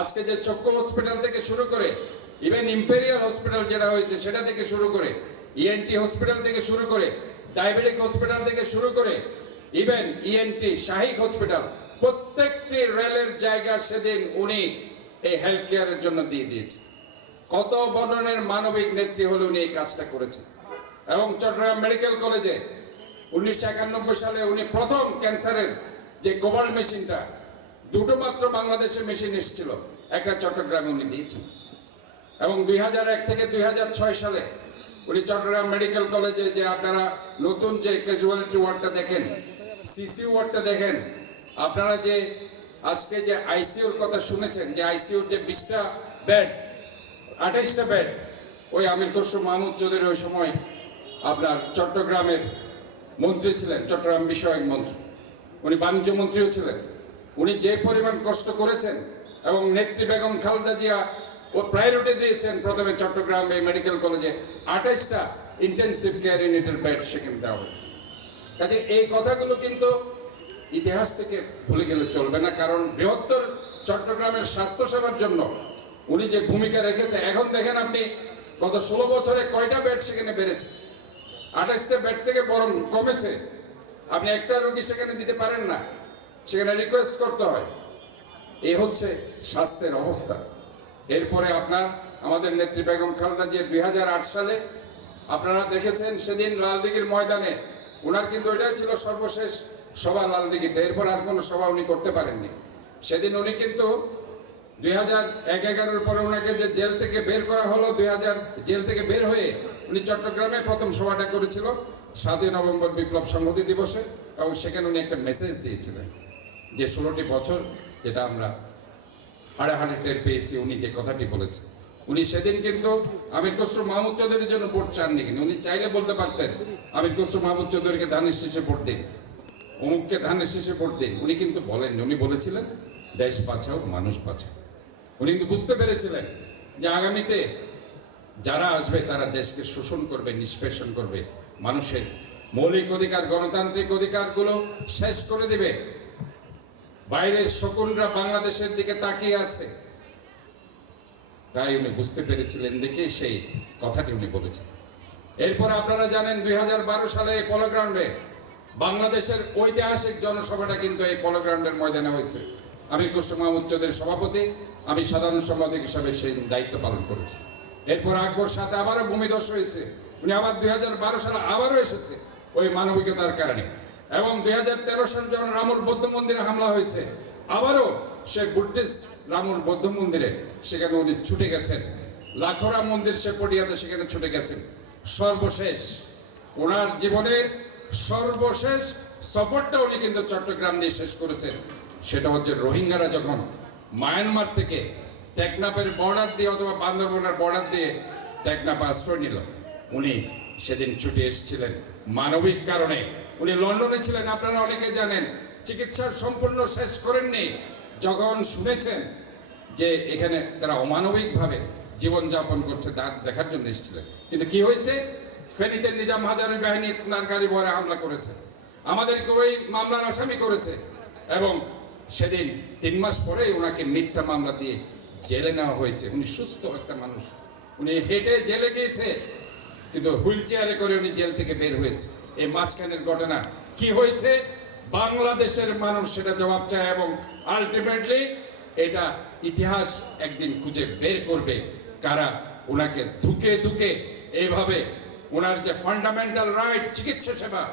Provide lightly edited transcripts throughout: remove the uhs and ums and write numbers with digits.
আজকে যে চক্ষু হসপিটাল থেকে শুরু করে ইভেন ইম্পেরিয়াল হসপিটাল যেটা হয়েছে সেটা থেকে শুরু করে ইএনটি হসপিটাল থেকে শুরু করে ডায়াবেটিক হসপিটাল থেকে শুরু করে ইভেন ইএনটি শাহীক হসপিটাল প্রত্যেকটি রেলের জায়গা সেদিন উনি এই হেলথ কেয়ারের জন্য দিয়ে দিয়েছে। কত বর্ণনের মানবিক নেত্রী হলে উনি এই কাজটা করেছেন। এবং চট্টগ্রাম মেডিকেল কলেজে 1991 সালে উনি প্রথম ক্যান্সারের যে কোবাল্ট মেশিনটা, দুটো মাত্র বাংলাদেশে মেশিন এসেছিল, একটা চট্টগ্রামে উনি দিয়েছেন। এবং 2001 থেকে 2006 সালে উনি চট্টগ্রাম মেডিকেল কলেজে যে আপনারা নতুন যে ক্যাজুয়ালিটি ওয়ার্ডটা দেখেন, সিসি ওয়ার্ডটা দেখেন, আপনারা যে আজকে যে আইসিইউর কথা শুনেছেন, যে আইসিইউর যে 20টা বেড 28টা বেড, ওই আমির খসরু মাহমুদ চৌধুরী ওই সময় আপনার চট্টগ্রামের মন্ত্রী ছিলেন, চট্টগ্রাম বিষয়ক মন্ত্রী, উনি বাণিজ্য মন্ত্রীও ছিলেন। উনি যে পরিমাণ কষ্ট করেছেন এবং নেত্রী বেগম খালেদা জিয়া ও প্রায়োরিটি দিয়েছেন প্রথমে চট্টগ্রাম এই মেডিকেল কলেজে 28টা ইন্টেনসিভ কেয়ার ইউনিটের বেড সেখানে দেওয়া হয়েছে। কাজে এই কথাগুলো কিন্তু ইতিহাস থেকে ভুলে গেলে চলবে না, কারণ বৃহত্তর চট্টগ্রামের স্বাস্থ্যসেবার জন্য উনি যে ভূমিকা রেখেছে, এখন দেখেন আপনি গত 16 বছরে কয়টা বেড সেখানে বেড়েছে, 28টা বেড থেকে বরং কমেছে। আপনি একটা রোগী সেখানে দিতে পারেন না, সেখানে রিকোয়েস্ট করতে হয়। এই হচ্ছে স্বাস্থ্যের অবস্থা। এরপরে আপনার আমাদের নেত্রী বেগম খালেদা জিয়া 2008 সালে আপনারা দেখেছেন সেদিন লালদিঘির ময়দানে ওনার কিন্তু এটাই ছিল সর্বশেষ সভা লালদিঘিতে, এরপর আর কোনো সভা উনি করতে পারেননি। সেদিন উনি কিন্তু 2011 পরে ওনাকে যে জেল থেকে বের করা হলো, 2000 জেল থেকে বের হয়ে উনি চট্টগ্রামে প্রথম সভাটা করেছিল 7ই নভেম্বর বিপ্লব সংহতি দিবসে, এবং সেখানে উনি একটা মেসেজ দিয়েছিলেন যে 16টি বছর যেটা আমরা হাড়াহাড়ি টের পেয়েছি, উনি যে কথাটি বলেছেন। উনি সেদিন কিন্তু আমির খসরু মাহমুদ চৌধুরীর জন্য ভোট চাননি, কিন্তু উনি চাইলে বলতে পারতেন আমির খসরু মাহমুদ চৌধুরীকে ধানের শীষে ভোট দিন, অমুককে ধানের শীষে ভোট দিন। উনি কিন্তু বলেননি, উনি বলেছিলেন দেশ বাঁচাও মানুষ বাঁচাও। উনি কিন্তু বুঝতে পেরেছিলেন যে আগামীতে যারা আসবে তারা দেশকে শোষণ করবে, নিষ্পেষণ করবে, মানুষের মৌলিক অধিকার গণতান্ত্রিক অধিকারগুলো শেষ করে দিবে। বাইরের শকুনরা বাংলাদেশের দিকে তাকিয়ে আছে, তাই উনি বুঝতে পেরেছিলেন দেখে সেই কথাটি উনি বলেছেন। এরপরে আপনারা জানেন 2012 সালে এই পলো গ্রাউন্ডে বাংলাদেশের ঐতিহাসিক জনসভাটা কিন্তু এই পলো গ্রাউন্ডের ময়দানে হয়েছে। আমির খসরু মাহমুদ চৌধুরীর সভাপতি, আমি সাধারণ সম্পাদক হিসাবে সেই দায়িত্ব পালন করেছি। এরপর আকবর সাথে আবারও ভূমিধস হয়েছে, উনি আবার 2012 সালে আবারও এসেছে ওই মানবিকতার কারণে। এবং 2013 সালে যখন রামুর বৌদ্ধ মন্দিরে হামলা হয়েছে, আবারও সে বুদ্ধিস্ট রামুর বৌদ্ধ মন্দিরে সেখানে উনি ছুটে গেছেন। লাখোরা মন্দির সে পটিয়াতে সেখানে ছুটে গেছেন। সর্বশেষ ওনার জীবনের সর্বশেষ সফরটা উনি কিন্তু চট্টগ্রাম দিয়ে শেষ করেছেন। সেটা হচ্ছে রোহিঙ্গারা যখন মায়ানমার থেকে টেকনাফের বর্ডার দিয়ে অথবা বান্দরবনের বর্ডার দিয়ে টেকনাফ আশ্রয় নিল, উনি সেদিন ছুটে এসেছিলেন মানবিক কারণে। উনি লন্ডনে ছিলেন, আপনারা অনেকে জানেন, চিকিৎসার সম্পূর্ণ শেষ করেননি, যখন শুনেছেন যে এখানে তারা অমানবিকভাবে জীবনযাপন করছে তা দেখার জন্য এসেছিলেন। কিন্তু কি হয়েছে, ফেনীতে নিজাম হাজারী বাহিনী তার গাড়ি ভরে হামলা করেছে, আমাদেরকে ওই মামলার আসামি করেছে, এবং সেদিন 3 মাস পরে ওনাকে মিথ্যা মামলা দিয়ে জেলে নেওয়া হয়েছে। উনি সুস্থ একটা মানুষ, উনি হেঁটে জেলে গিয়েছে, কিন্তু হুইল চেয়ারে করে উনি জেল থেকে বের হয়েছে। এই মাঝখানের ঘটনা কি হয়েছে বাংলাদেশের মানুষ সেটা জবাব চায়, এবং আলটিমেটলি এটা ইতিহাস একদিন খুঁজে বের করবে কারা ওনাকে ধুকে ধুকে এইভাবে ওনার যে ফান্ডামেন্টাল রাইট চিকিৎসা সেবা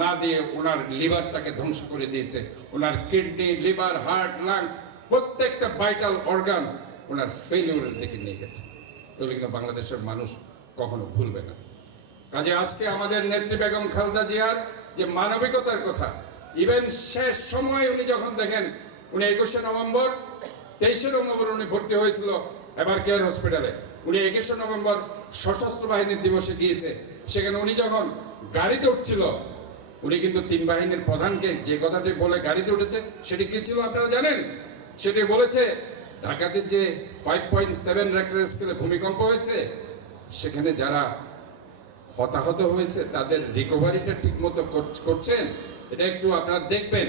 না দিয়ে ওনার লিভারটাকে ধ্বংস করে দিয়েছে। ওনার কিডনি, লিভার, হার্ট, লাংস প্রত্যেকটা ভাইটাল অর্গান ওনার ফেলিউরের দিকে নিয়ে গেছে। এগুলো কিন্তু বাংলাদেশের মানুষ কখনো ভুলবে না। কাজে আজকে আমাদের নেত্রী বেগম খালেদা জিয়ার যে মানবিকতার কথা, ইভেন শেষ সময় উনি যখন দেখেন, উনি 21 নভেম্বর 23 নভেম্বর উনি ভর্তি হয়েছিল এবার কেয়ার হসপিটালে, উনি 21 নভেম্বর সশস্ত্র বাহিনীর দিবসে গিয়েছে। সেখানে উনি যখন গাড়িতে উঠছিল, উনি কিন্তু 3 বাহিনীর প্রধানকে যে কথাটি বলে গাড়িতে উঠেছে সেটি কি ছিল আপনারা জানেন? সেটি বলেছে ঢাকাতে যে 5.7 রেক্টর স্কেলে ভূমিকম্প হয়েছে, সেখানে যারা হতাহত হয়েছে তাদের রিকভারিটা ঠিকমতো করছেন, এটা একটু আপনারা দেখবেন,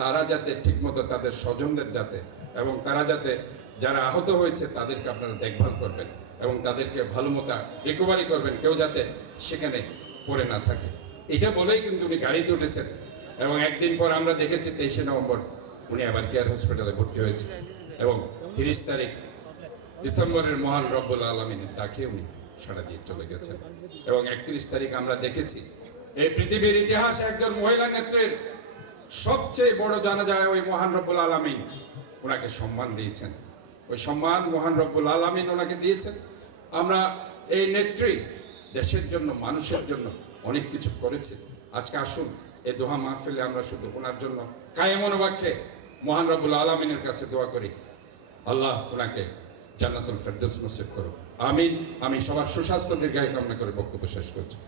তারা যাতে ঠিকমতো তাদের স্বজনদের যাতে এবং তারা যাতে যারা আহত হয়েছে তাদেরকে আপনারা দেখভাল করবেন এবং তাদেরকে ভালো মতো রিকভারি করবেন, কেউ যাতে সেখানে পড়ে না থাকে। এটা বলেই কিন্তু উনি গাড়িতে উঠেছেন এবং একদিন পর আমরা দেখেছি 23শে নভেম্বর উনি আবার কেয়ার হসপিটালে ভর্তি হয়েছে এবং 30 তারিখ ডিসেম্বরের মহান রব্বুল আলমিনের ডাকে উনি সাড়া দিয়ে চলে গেছেন এবং 31 তারিখ আমরা দেখেছি এই পৃথিবীর ইতিহাসে একজন মহিলা নেত্রীর সবচেয়ে বড় জানাজায় ওই মহান রব্বুল আলামিন ওনাকে সম্মান দিয়েছেন। ওই সম্মান মহান রব্বুল আলামিন ওনাকে দিয়েছেন। আমরা এই নেত্রী দেশের জন্য, মানুষের জন্য অনেক কিছু করেছে। আজকে আসুন এই দোয়া মাহফিলে আমরা শুধু ওনার জন্য কায়ে মনোবাক্যে মহান রব্বুল আলামিনের কাছে দোয়া করি, আল্লাহ ওনাকে জান্নাতুল ফেরদৌস নসিব করুন। আমিন। আমি সবার সুস্বাস্থ্য দীর্ঘায়ু কামনা করে বক্তব্য শেষ করছি।